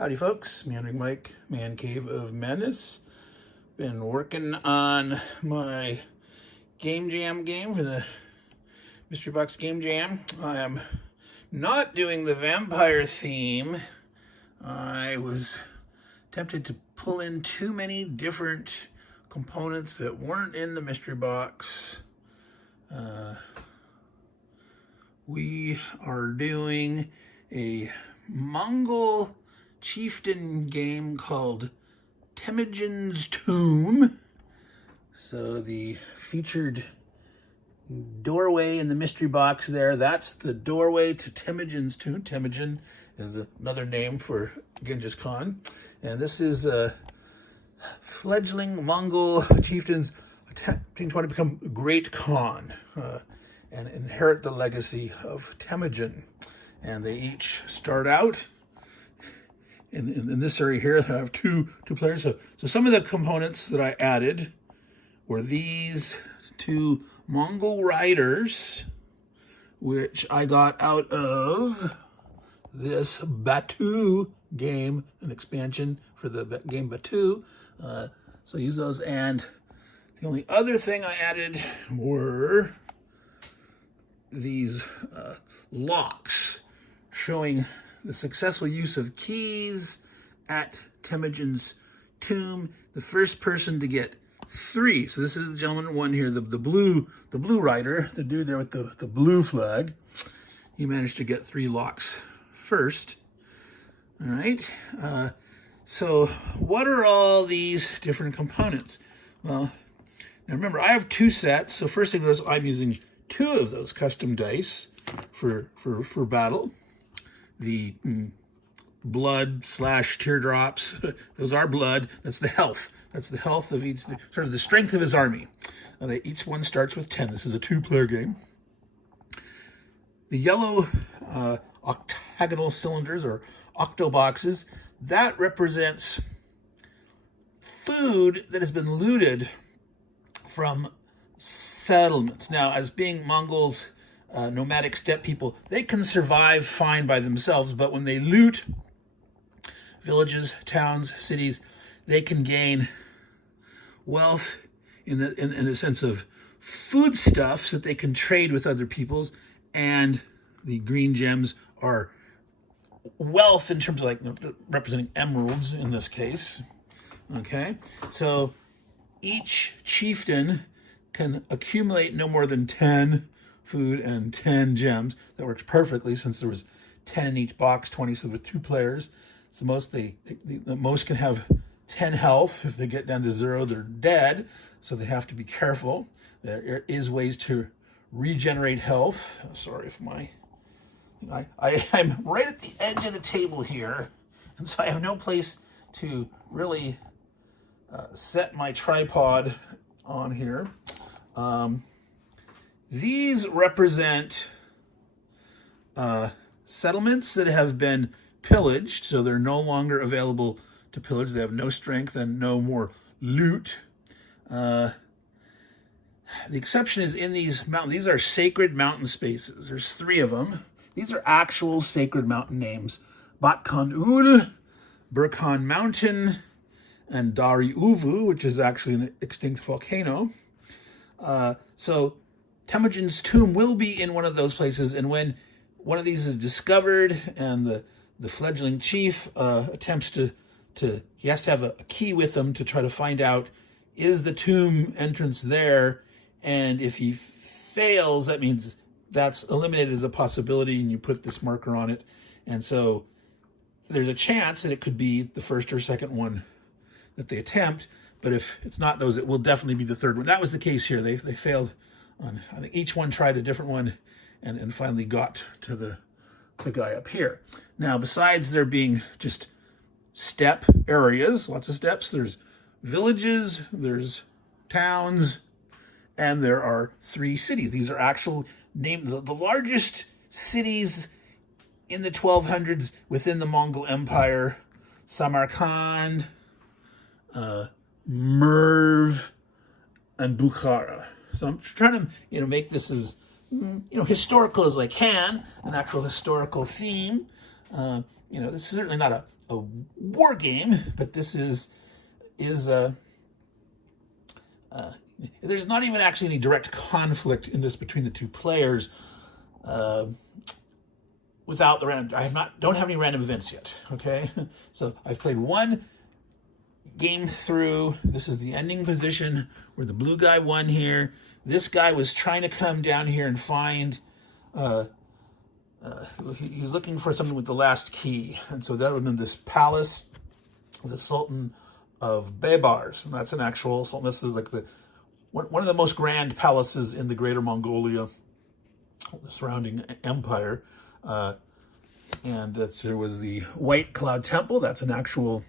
Howdy folks, Meandering Mike, Man Cave of Madness. Been working on my Game Jam game for the Mystery Box Game Jam. I am not doing the vampire theme. I was tempted to pull in too many different components that weren't in the Mystery Box. We are doing a Mongol Chieftain game called Temujin's Tomb. So the featured doorway in the mystery box there, that's the doorway to Temujin's Tomb. Temujin is another name for Genghis Khan. And this is fledgling Mongol chieftains attempting to become Great Khan and inherit the legacy of Temujin. And they each start out in this area here. I have two players. So some of the components that I added were these two Mongol riders, which I got out of this Batu game, an expansion for the game Batu. So use those. And the only other thing I added were these locks showing the successful use of keys at Temujin's tomb. The first person to get 3. So this is the gentleman one here, the blue rider, the dude there with the blue flag. He managed to get 3 locks first. All right. So what are all these different components? Well, now remember, I have 2 sets. So first thing is I'm using 2 of those custom dice for battle. The blood / teardrops, those are blood. That's the health. That's the health of each, sort of the strength of his army. Each one starts with 10. This is a 2-player game. The yellow octagonal cylinders or octoboxes, that represents food that has been looted from settlements. Now, as being Mongols, nomadic steppe people, they can survive fine by themselves, but when they loot villages, towns, cities, they can gain wealth in the sense of foodstuffs that they can trade with other peoples, and the green gems are wealth in terms of like representing emeralds in this case. Okay, so each chieftain can accumulate no more than 10 food and 10 gems. That works perfectly since there was 10 in each box, 20, so with 2 players. It's the most the most can have 10 health. If they get down to 0, they're dead, so they have to be careful. There is ways to regenerate health. Sorry if I'm right at the edge of the table here, and so I have no place to really set my tripod on here. These represent settlements that have been pillaged, so they're no longer available to pillage. They have no strength and no more loot. The exception is in these mountains. These are sacred mountain spaces. There's 3 of them. These are actual sacred mountain names. Batkan Ul, Burkhan Mountain, and Dari Uvu, which is actually an extinct volcano. So Temujin's tomb will be in one of those places, and when one of these is discovered and the fledgling chief attempts to he has to have a key with him to try to find out, is the tomb entrance there? And if he fails, that means that's eliminated as a possibility, and you put this marker on it. And so there's a chance that it could be the first or second one that they attempt, but if it's not those, it will definitely be the third one. That was the case here. They failed on, I think each one tried a different one and finally got to the guy up here. Now, besides there being just steppe areas, lots of steppes, there's villages, there's towns, and there are 3 cities. These are actual named, the largest cities in the 1200s within the Mongol Empire: Samarkand, Merv, and Bukhara. So I'm trying to, make this as, historical as I can, an actual historical theme. This is certainly not a war game, but this is a there's not even actually any direct conflict in this between the two players without the random. Don't have any random events yet. Okay, so I've played one game through. This is the ending position where the blue guy won here. This guy was trying to come down here and find. He was looking for something with the last key, and so that would have been this palace, the Sultan of Baybars, and that's an actual sultan. This is like one of the most grand palaces in the Greater Mongolia, the surrounding empire. And there was the White Cloud Temple. That's an actual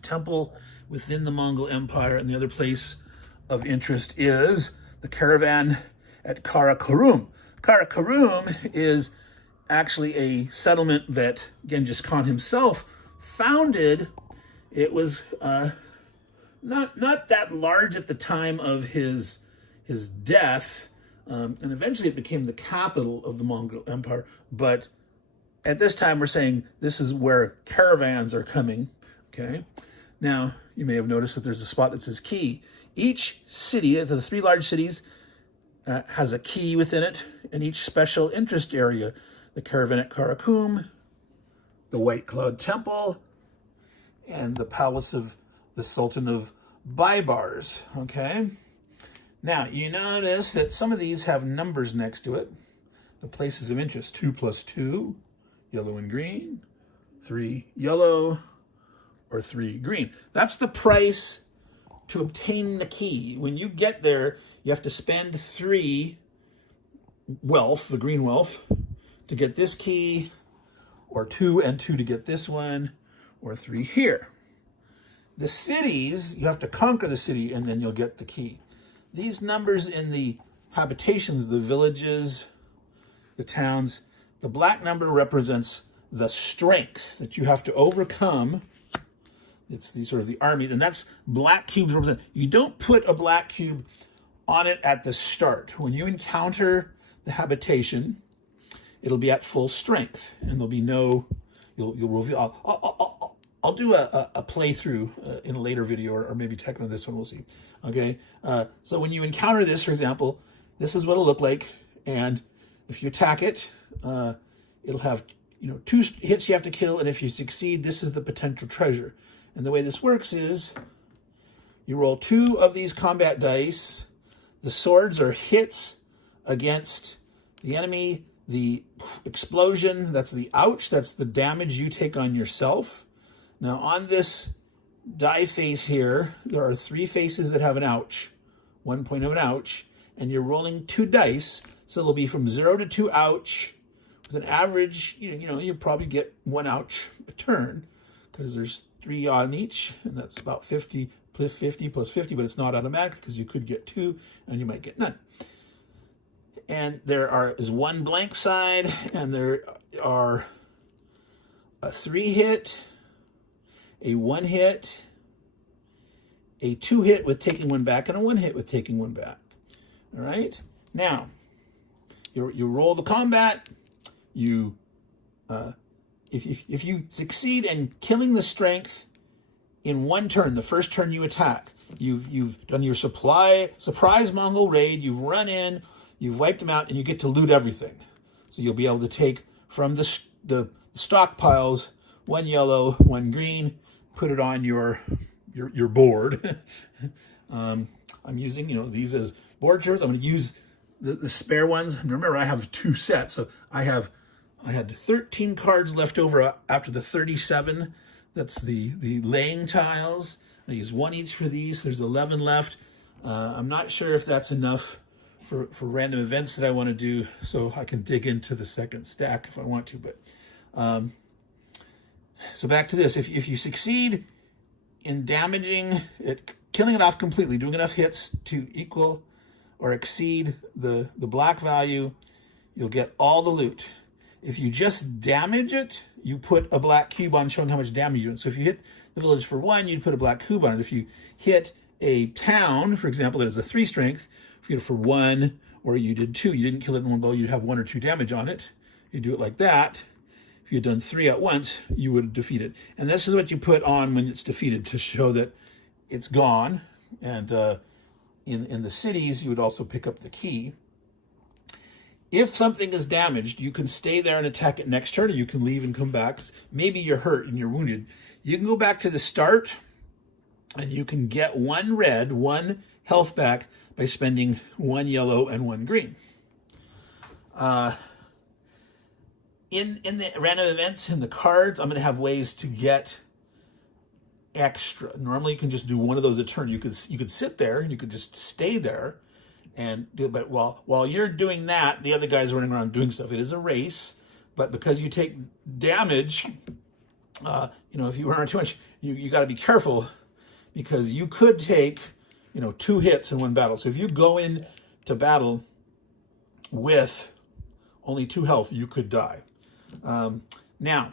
temple within the Mongol Empire. And the other place of interest is the caravan at Karakorum. Karakorum is actually a settlement that Genghis Khan himself founded. It was not that large at the time of his death, and eventually it became the capital of the Mongol Empire. But at this time, we're saying this is where caravans are coming. Okay. Now, you may have noticed that there's a spot that says key. Each city, the three large cities, has a key within it, and each special interest area. The caravan at Karakum, the White Cloud Temple, and the palace of the Sultan of Baybars. Okay. Now, you notice that some of these have numbers next to it. The places of interest, 2 + 2, yellow and green, 3 yellow, or 3 green. That's the price to obtain the key. When you get there, you have to spend 3 wealth, the green wealth, to get this key, or 2 and 2 to get this one, or 3 here. The cities, you have to conquer the city and then you'll get the key. These numbers in the habitations, the villages, the towns, the black number represents the strength that you have to overcome. It's the sort of the army, and that's black cubes represent. You don't put a black cube on it at the start. When you encounter the habitation, it'll be at full strength, and there'll be no. You'll reveal. I'll do a playthrough in a later video, or maybe techno this one. We'll see. Okay. So when you encounter this, for example, this is what it'll look like, and if you attack it, it'll have 2 hits you have to kill, and if you succeed, this is the potential treasure. And the way this works is you roll 2 of these combat dice. The swords are hits against the enemy. The explosion, that's the ouch, that's the damage you take on yourself. Now on this die face here, there are 3 faces that have an ouch, 1 point of an ouch, and you're rolling 2 dice, so it'll be from 0 to 2 ouch, with an average, you probably get 1 ouch a turn, because there's 3 on each, and that's about 50 plus 50 plus 50, but it's not automatic because you could get 2 and you might get none. And there is 1 blank side, and there are a 3 hit, a 1 hit, a 2 hit with taking 1 back, and a 1 hit with taking 1 back. All right. Now, you roll the combat. If you succeed in killing the strength in 1 turn, the first turn you attack, you've done your surprise Mongol raid. You've run in, you've wiped them out, and you get to loot everything. So you'll be able to take from the stockpiles 1 yellow, 1 green, put it on your board. I'm using these as board chairs. I'm going to use the spare ones. Remember, I have 2 sets, so I had 13 cards left over after the 37. That's the laying tiles. I use 1 each for these. There's 11 left. I'm not sure if that's enough for random events that I want to do, so I can dig into the second stack if I want to. But so back to this. If you succeed in damaging it, killing it off completely, doing enough hits to equal or exceed the black value, you'll get all the loot. If you just damage it, you put a black cube on showing how much damage you do. So if you hit the village for 1, you'd put a black cube on it. If you hit a town, for example, that is a 3 strength, if you hit it for 1, or you did 2, you didn't kill it in 1 blow, you'd have 1 or 2 damage on it. You do it like that. If If you'd done 3 at once, you would defeat it. And this is what you put on when it's defeated to show that it's gone. And in the cities, you would also pick up the key. If something is damaged, you can stay there and attack it next turn, or you can leave and come back. Maybe you're hurt and you're wounded. You can go back to the start, and you can get 1 red, 1 health back by spending 1 yellow and 1 green. In the random events, in the cards, I'm going to have ways to get extra. Normally, you can just do 1 of those a turn. You could sit there and you could just stay there and do it. But while you're doing that, the other guy's running around doing stuff. It is a race, but because you take damage, if you run around too much, you got to be careful, because you could take 2 hits in 1 battle. So if you go into battle with only 2 health, you could die. Now,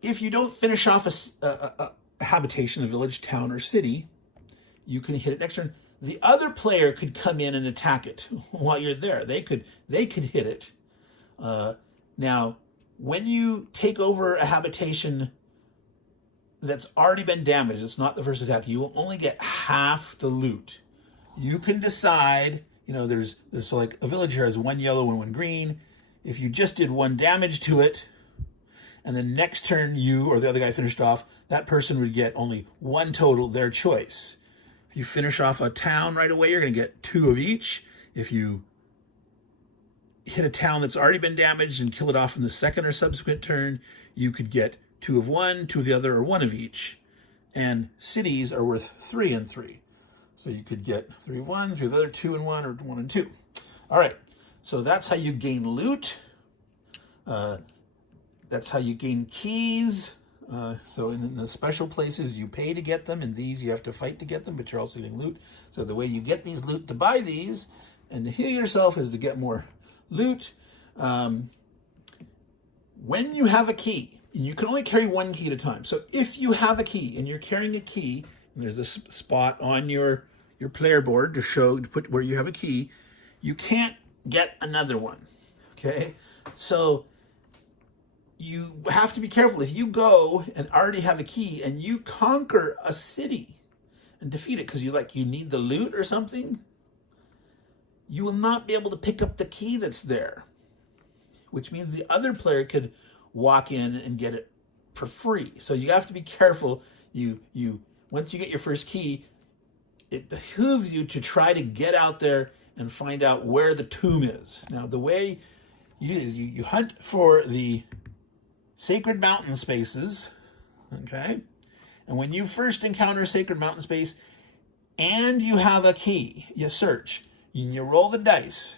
if you don't finish off a habitation, a village, town, or city, you can hit it next turn. The other player could come in and attack it while you're there. They could hit it. Now, when you take over a habitation that's already been damaged, it's not the first attack, you will only get half the loot. You can decide, there's so like a village here has 1 yellow and 1 green. If you just did 1 damage to it, and then next turn you or the other guy finished off, that person would get only 1 total, their choice. If you finish off a town right away, you're going to get 2 of each. If you hit a town that's already been damaged and kill it off in the second or subsequent turn, you could get 2 of one, 2 of the other, or 1 of each. And cities are worth 3 and 3. So you could get 3 of one, 3 of the other, 2 and 1, or 1 and 2. All right, so that's how you gain loot. That's how you gain keys. So in the special places, you pay to get them. In these, you have to fight to get them, but you're also getting loot. So the way you get these loot to buy these and to heal yourself is to get more loot. When you have a key, and you can only carry 1 key at a time. So if you have a key and you're carrying a key, and there's a spot on your player board to put where you have a key, you can't get another one. Okay? So you have to be careful. If you go and already have a key and you conquer a city and defeat it because you need the loot or something, you will not be able to pick up the key that's there, which means the other player could walk in and get it for free. So you have to be careful. Once you get your first key, it behooves you to try to get out there and find out where the tomb is. Now, the way you do this, you hunt for the sacred mountain spaces, okay? And when you first encounter a sacred mountain space and you have a key, you search, and you roll the dice.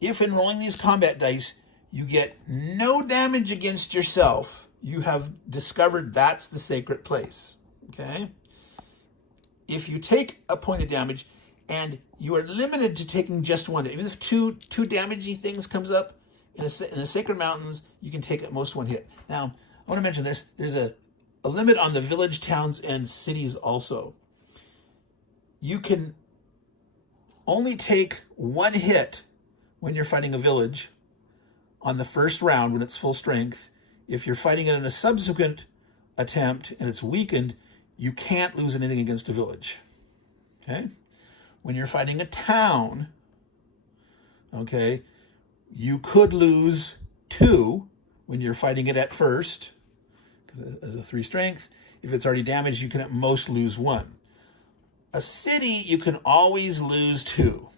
If in rolling these combat dice, you get no damage against yourself, you have discovered that's the sacred place, okay? If you take a point of damage and you are limited to taking just 1, even if two damagey things comes up, in the sacred mountains, you can take at most 1 hit. Now, I want to mention there's a limit on the village, towns, and cities also. You can only take 1 hit when you're fighting a village on the first round when it's full strength. If you're fighting it in a subsequent attempt and it's weakened, you can't lose anything against a village. Okay? When you're fighting a town, okay, you could lose 2 when you're fighting it at first, as a 3 strength. If it's already damaged, you can at most lose 1. A city, you can always lose 2,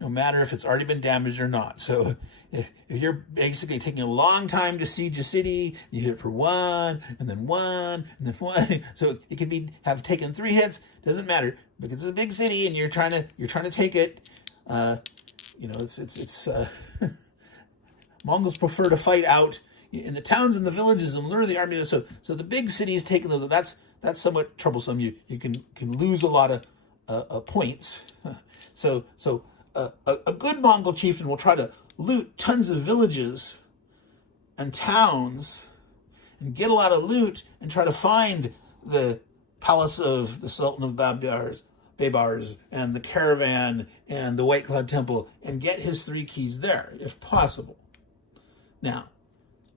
no matter if it's already been damaged or not. So if you're basically taking a long time to siege a city, you hit it for 1, and then 1, and then 1. So it could have taken 3 hits. Doesn't matter, because it's a big city and you're trying to take it. Mongols prefer to fight out in the towns and the villages and lure the army. So the big cities taking those, that's somewhat troublesome. You can lose a lot of points. So a good Mongol chieftain will try to loot tons of villages and towns and get a lot of loot and try to find the palace of the Sultan of Baybars and the caravan and the White Cloud Temple and get his 3 keys there, if possible. Now,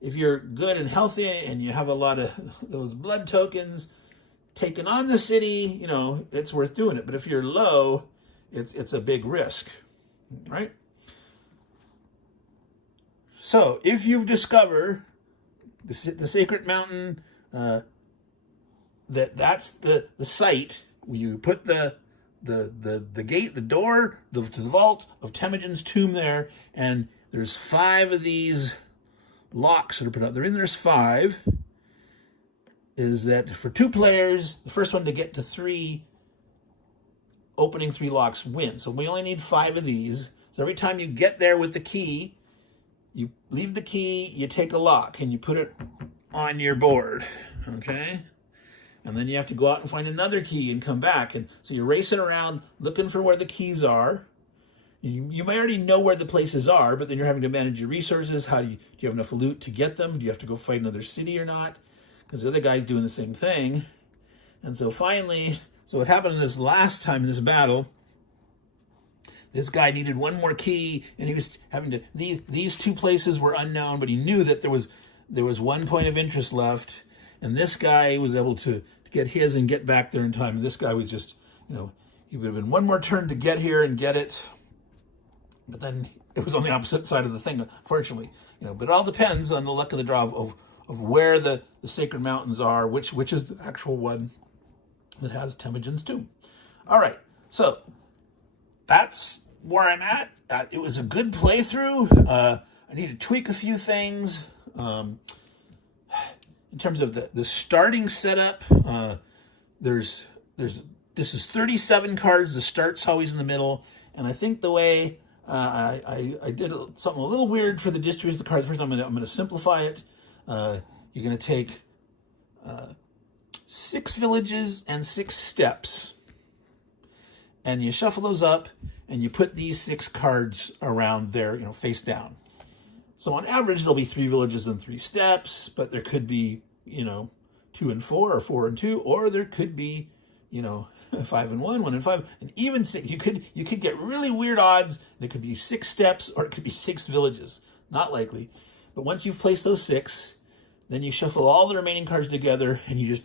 if you're good and healthy and you have a lot of those blood tokens, taking on the city, it's worth doing it. But if you're low, it's a big risk, right? So if you've discovered the sacred mountain, that's the site where you put the gate, the door, to the vault of Temujin's tomb there, and there's 5 of these locks that are put out there, and there's 5, is that for 2 players, the first one to get to 3 opening 3 locks wins. So we only need 5 of these. So every time you get there with the key, you leave the key, you take a lock, and you put it on your board, okay? And then you have to go out and find another key and come back. And so you're racing around looking for where the keys are. You may already know where the places are, but then you're having to manage your resources. Do you have enough loot to get them? Do you have to go fight another city or not? Because the other guy's doing the same thing. And so finally, what happened in this last time in this battle, this guy needed one more key, and he was having to, these 2 places were unknown, but he knew that there was 1 point of interest left, and this guy was able to get his and get back there in time. And this guy was just, he would have been 1 more turn to get here and get it, but then it was on the opposite side of the thing, unfortunately. But it all depends on the luck of the draw of where the sacred mountains are, which is the actual one that has Temujin's tomb. All right, so that's where I'm at. It was a good playthrough. I need to tweak a few things. In terms of the starting setup, this is 37 cards. The start's always in the middle, and I think the way I did something a little weird for the distribution of the cards. First, I'm going to simplify it. You're going to take 6 villages and 6 steps, and you shuffle those up, and you put these 6 cards around there, face down. So on average, there'll be 3 villages and 3 steps, but there could be, 2 and 4, or 4 and 2, or there could be, 5 and 1, 1 and 5, and even 6. You could get really weird odds, and it could be 6 steps, or it could be 6 villages. Not likely. But once you've placed those 6, then you shuffle all the remaining cards together, and you just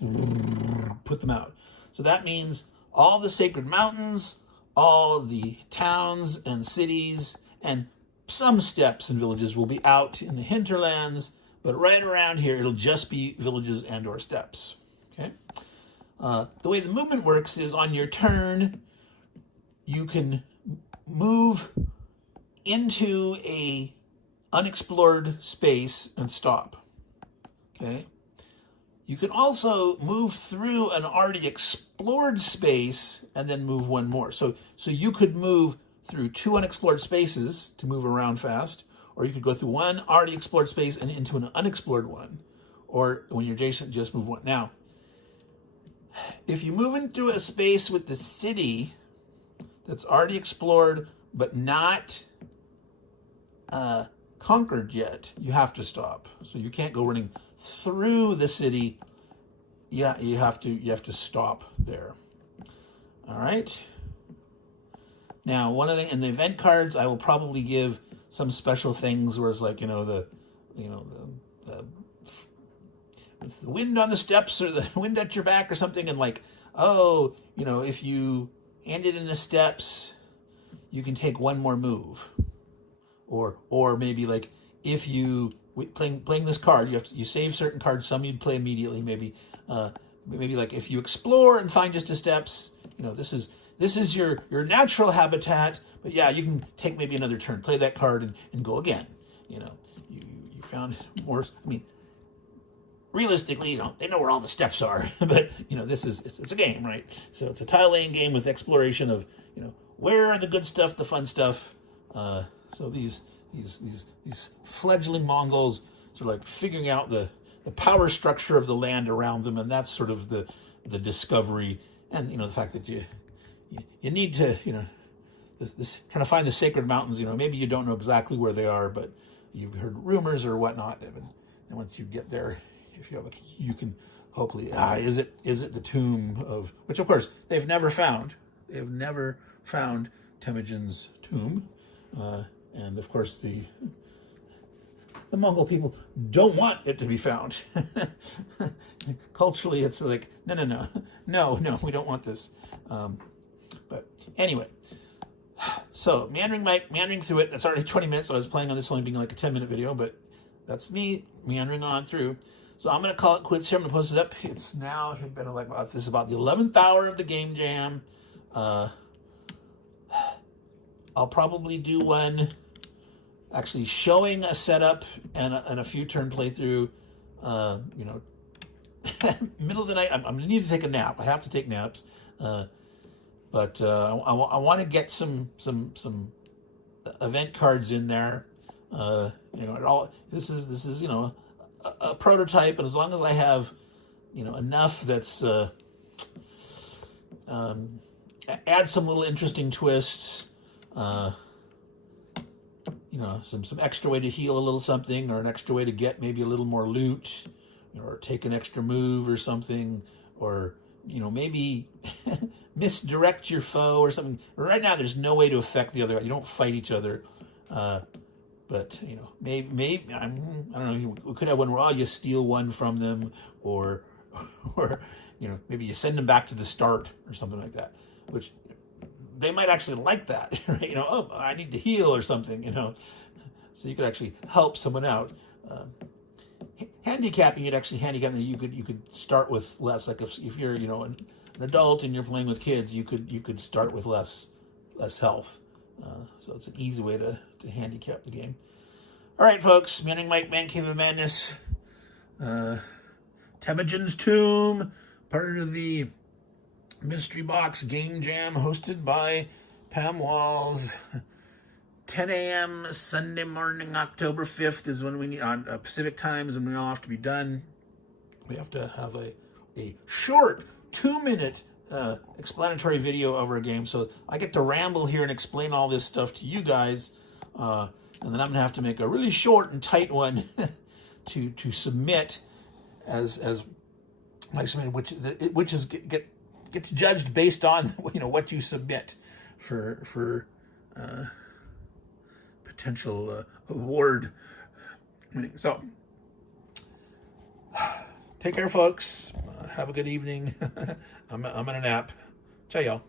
put them out. So that means all the sacred mountains, all the towns and cities, and some steps and villages will be out in the hinterlands, but right around here, it'll just be villages and or steps, okay? The way the movement works is on your turn, you can move into a unexplored space and stop, okay? You can also move through an already explored space and then move 1 more. So you could move through 2 unexplored spaces to move around fast, or you could go through 1 already explored space and into an unexplored one, or when you're adjacent, just move 1. Now, if you move into a space with the city that's already explored but not conquered yet, you have to stop. So you can't go running through the city. Yeah, you have to stop there. All right. Now, in the event cards, I will probably give some special things where it's like, the wind on the steps or the wind at your back or something, and like, if you ended in the steps, you can take 1 more move, or maybe like if you playing this card, you save certain cards. Some you'd play immediately. Maybe like if you explore and find just the steps, this is your natural habitat, but yeah, you can take maybe another turn, play that card, and go again. You found more. I mean, realistically, they know where all the steps are, but it's a game, right? So it's a tile laying game with exploration of where are the good stuff, the fun stuff. So these fledgling Mongols are like figuring out the power structure of the land around them, and that's sort of the discovery, and the fact that you need to trying to find the sacred mountains. Maybe you don't know exactly where they are, but you've heard rumors or whatnot, and once you get there, if you have a key, you can hopefully is it the tomb of, which of course they've never found Temujin's tomb, and of course the Mongol people don't want it to be found. Culturally, it's like, no, we don't want this. But anyway, so Meandering Mike, meandering through it. It's already 20 minutes, so I was planning on this only being like a 10-minute video, but that's me meandering on through. So I'm going to call it quits here. I'm going to post it up. It's now been like this is about the 11th hour of the game jam. I'll probably do one actually showing a setup and a few turn playthrough. You know, middle of the night. I'm going to need to take a nap. I have to take naps. But I want to get some event cards in there. You know, this is you know a prototype, and as long as I have you know enough that's add some little interesting twists. You know, some extra way to heal a little something, or an extra way to get maybe a little more loot, you know, or take an extra move or something, or you know maybe misdirect your foe or something. Right now, there's no way to affect the other. You don't fight each other, but you know maybe I don't know. We could have one where you steal one from them, or you know maybe you send them back to the start or something like that, which. They might actually like that, right? You know, oh, I need to heal or something, you know. So you could actually help someone out. Handicapping, you'd actually handicap that you could start with less. Like if you're, you know, an adult and you're playing with kids, you could start with less health. So it's an easy way to handicap the game. All right, folks. Meandering Mike, Man Cave of Madness. Temujin's Tomb, part of the Mystery Box Game Jam hosted by Pam Walls. 10 a.m. Sunday morning, October 5th is when we need, on Pacific times, when we all have to be done. We have to have a short 2-minute explanatory video of our game. So I get to ramble here and explain all this stuff to you guys. And then I'm going to have to make a really short and tight one to submit as my submission, which is gets judged based on you know what you submit for potential award winning. So take care, folks. Have a good evening. I'm in a nap. Ciao, y'all.